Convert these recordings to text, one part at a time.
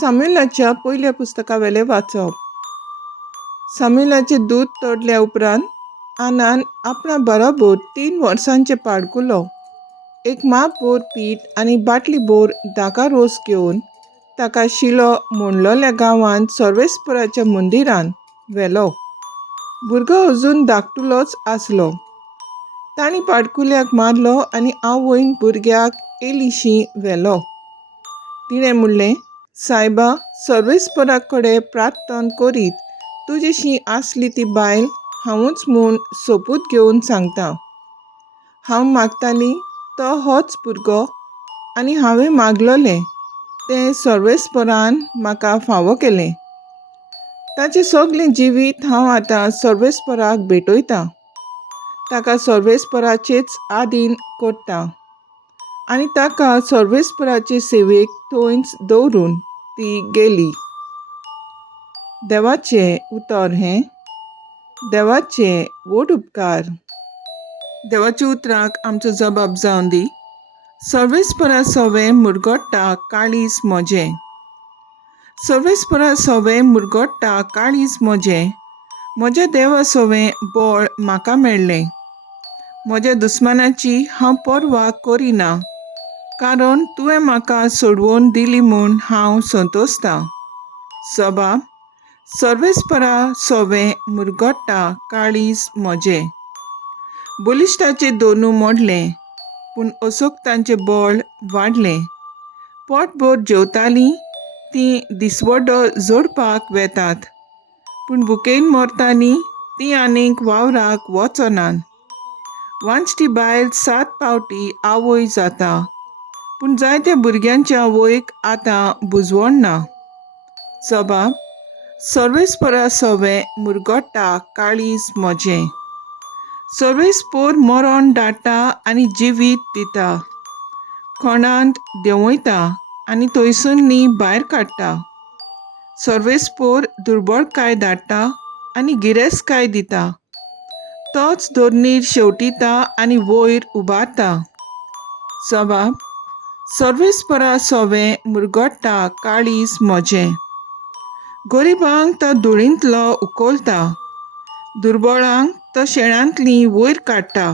सामुएलाच्या पयल्या पुस्तकावेले वाचप. सामुएलाचे दूध तोडल्या उपरांत आनान आपणा बरोबर 3 वर्सांचे पाडकुलो, एक माप भर पीठ आनी बाटली भर दाका रोस घेवन ताका शिलो म्हणलोल्या गांवांत सर्वेस्पराच्या मंदिरान व्हेलो. भुरगो अजून धाकटुलोच आसलो. तांणी पाडकुल्याक मारलो आनी आवयन भुरग्याक एलिशी व्हेलो. तिणें म्हणलें, सायबा, सर्वेस्परा कडेन प्रार्थना करीत तुजेशी आसली ती बायल हांवूच म्हूण सोपूत घेवन सांगता. हांव मागताली तो होच भुरगो आनी हांवें मागलोलें तें सर्वेस्परान म्हाका फावो केलें. ताचें सगळें जिवीत हांव आतां सर्वेस्पराक भेटयतां. ताका सर्वेस्पराचेच आदीन करता आनी ताका सर्वेस्पराचे सेवेक थंयच दवरून ती गेली. देवाचें उतर हें. देवाचे व्हड उपकार. देवाच्या उतराक आमचो जबाब जावन दी. सर्वेस्परा सवें मुरगोडटा काळीज म्हजें. सर्वेस्परा सवें मुरगोडटा काळीज म्हजें. म्हज्या देवा सवें बळ म्हाका मेळ्ळें. म्हज्या दुस्मानाची हांव पर्वा करिना, कारण तुवें म्हाका सोडवून दिली म्हूण हांव संतोसतां. सबाब, सर्वेस्परा सवें मुरगोडटा काळीज म्हजें. बलिश्टाचे दोनू मोडले, पूण अशोक्तांचें बळ वाडलें. पोटभर जेवतालीं तीं दिसवडो जोडपाक वेतात, पूण भुकेन मरतालीं तीं आनीक वावराक वचनात. वांचटी बायल 7 पावटी आवय जाता, पूण जायत्या भुरग्यांच्या आवयक आतां बुजवण ना. सबाब, सर्वेस्परा सवें मुरगोडटा काळीज म्हजें. सर्वेस्पर मरण धाडटा आनी जिवीत दिता. खोंडांत देंवयता आनी थंयसरनी भायर काडटा. सर्वेस्पर दुर्बळकाय धाडटा आनी गिरेस्तकाय दिता. तोच धरणीर शेवटिता आनी वयर उबारता. सबाब, सर्वेस्परा सवें मुरगोडटा काळीज म्हजें. गरीबांक तो धुळींतलो उखलता. दुर्बळांक तो शेणांतलीं वयर काडटा.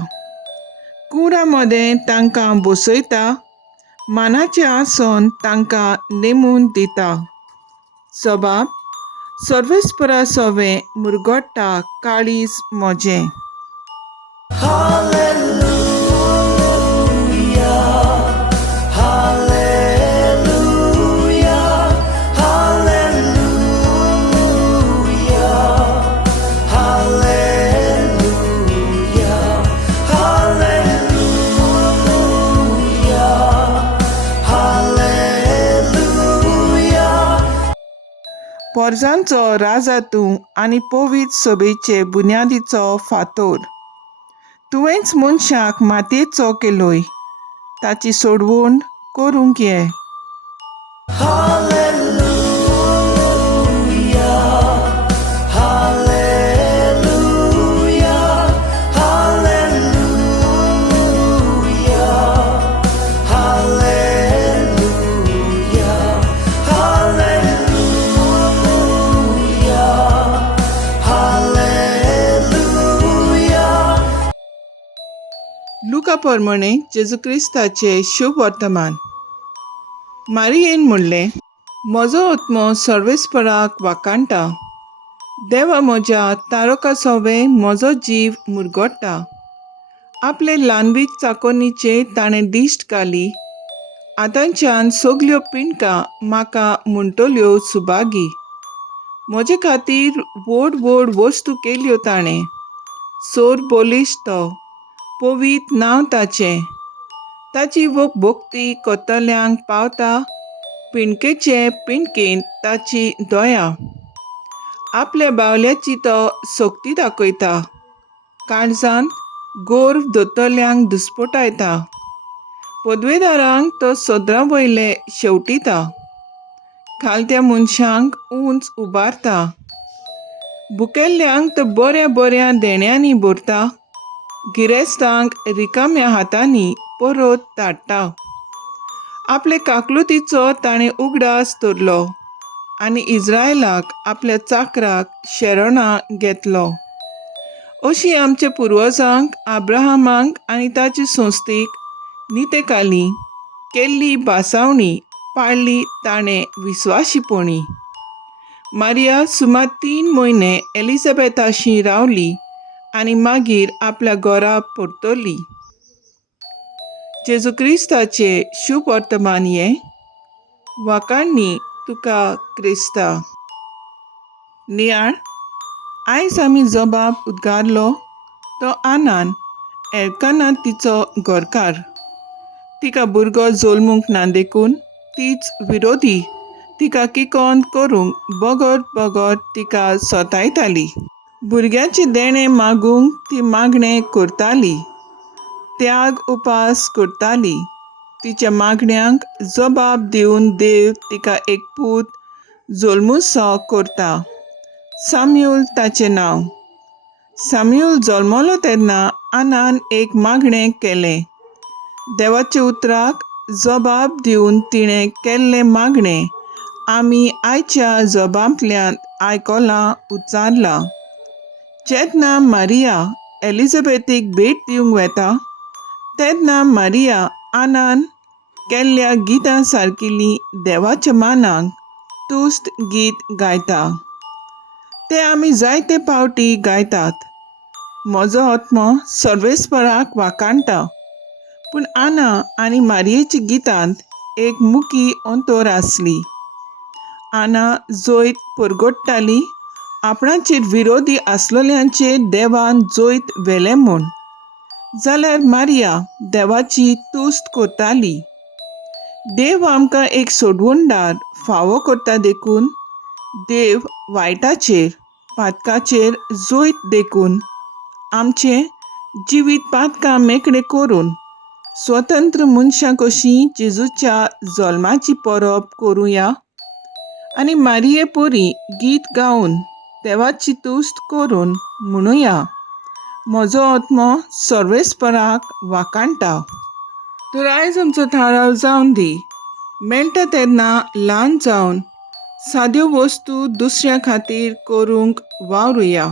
कुंडा मदें तांकां बसयता. मानाचें आसन तांकां नेमून दिता. सबाब, सर्वेस्परा सवें मुरगोडटा काळीज म्हजें. पोरजांचो राजा तूं आनी पवित्र सभेचे बुन्यादीचो फातोर. तुवेंच मनशाक मातयेचो केलोय, ताची सोडवण करूंक ये. लुका प्रमाणे जेजू क्रिस्ताचे शुभ वर्तमान. मारियेन म्हणलें, म्हजो आत्मो सर्वेस्पराक वाकाणटा. देवा म्हज्या तारका सवें म्हजो जीव मुरगोडटा. आपले ल्हानवीक चाकोनीचे ताणें दिश्ट घाली. आतांच्यान सगल्यो पिणकां म्हाका म्हणटल्यो सुभागी. म्हजे खातीर व्हड व्हड वस्तू केल्यो ताणें. सोर बलिश्ट तो, पवित्र नांव ताचें. ताची भक्ती कोत्तल्यांक पावता. पिणकेचे पिणकेंत ताची दया. आपल्या बावल्याची तो सक्ती दाखयता. काळजांत गोर्व दोतोल्यांक दुस्पटायता. पदवेदारांक तो सदरां वयले शेवटिता. खालत्या मनशांक उंच उबारता. भुकेल्ल्यांक तो बऱ्या बऱ्या देण्यांनी भरता. गिरेस्तांक रिकाम्या हातांनी परत धाडटा. आपले काकलुतीचो ताणें उगडास धरलो. आनी इस्रायलाक आपल्या चाकराक शेरोणा घेतलो. अशी आमच्या पुर्वजांक आब्राहामांक आनी ताचे संस्थीक नितेकाली केल्ली बासावणी पाळली ताणें विस्वाशीपणी. मारिया सुमार 3 म्हयने एलिझाबेथाशी रावली आनी मागीर आपल्या घरा परतली. जेजू क्रिस्ताचे शुभ वर्तमान हें. वाखाणणी तुका क्रिस्ता. नियाळ आयज आमी जबाब उद्गारलो तो आनान, एल्काना तिचो घरकार. तिका भुरगो जल्मूंक ना देखून तीच विरोधी तिका किकोन करूंक बगत बगत तिका सतायताली. भुरग्याचे देणें मागूंक ती मागणें करताली. त्याग उपास करताली. तिच्या मागण्यांक जबाब दिवन देव तिका एक पूत जल्मूसो करता. साम्यूल ताचें नांव. साम्यूल जल्मलो तेन्ना आनान एक मागणें केलें. देवाच्या उतराक जबाब दिवन तिणें केल्लें मागणें आमी आयच्या जबाबांतल्यान आयकलां उच्चारलां. जेन्ना मारिया एलिझाबेथीक भेट दिवंक वेता तेन्ना मारिया आनान केल्ल्या गितां सारकिल्ली देवाच्या मानाक तुस्त गीत गायता. तें आमी जायते फावटी गायतात. म्हजो आत्मो सर्वेस्पराक वाखाणटा. पूण आना आनी मारयेच्या गितांत एक मुखी अंतर आसली. आना जैत परगडटाली आपणाचेर विरोधी आसलेल्यांचेर देवान जैत व्हेलें म्हूण. जाल्यार मारिया देवाची तुस्त करताली. देव आमकां एक सोडवणदार फावो करता देखून देव वायटाचेर पातकाचेर जैत देखून आमचें जिवीत पातकां मेकळें करून स्वतंत्र मनशां कशीं जेजूच्या जल्माची परब करुया आनी मारये परी गीत गावन देवाची तुस्त करून म्हणुया, म्हजो आत्मो सर्वेस्पराक वाखाणटा. तर आयज आमचो थाराव जावन दी. मेळटा तेन्ना ल्हान जावन साद्यो वस्तू दुसऱ्या खातीर करूंक वावरुया.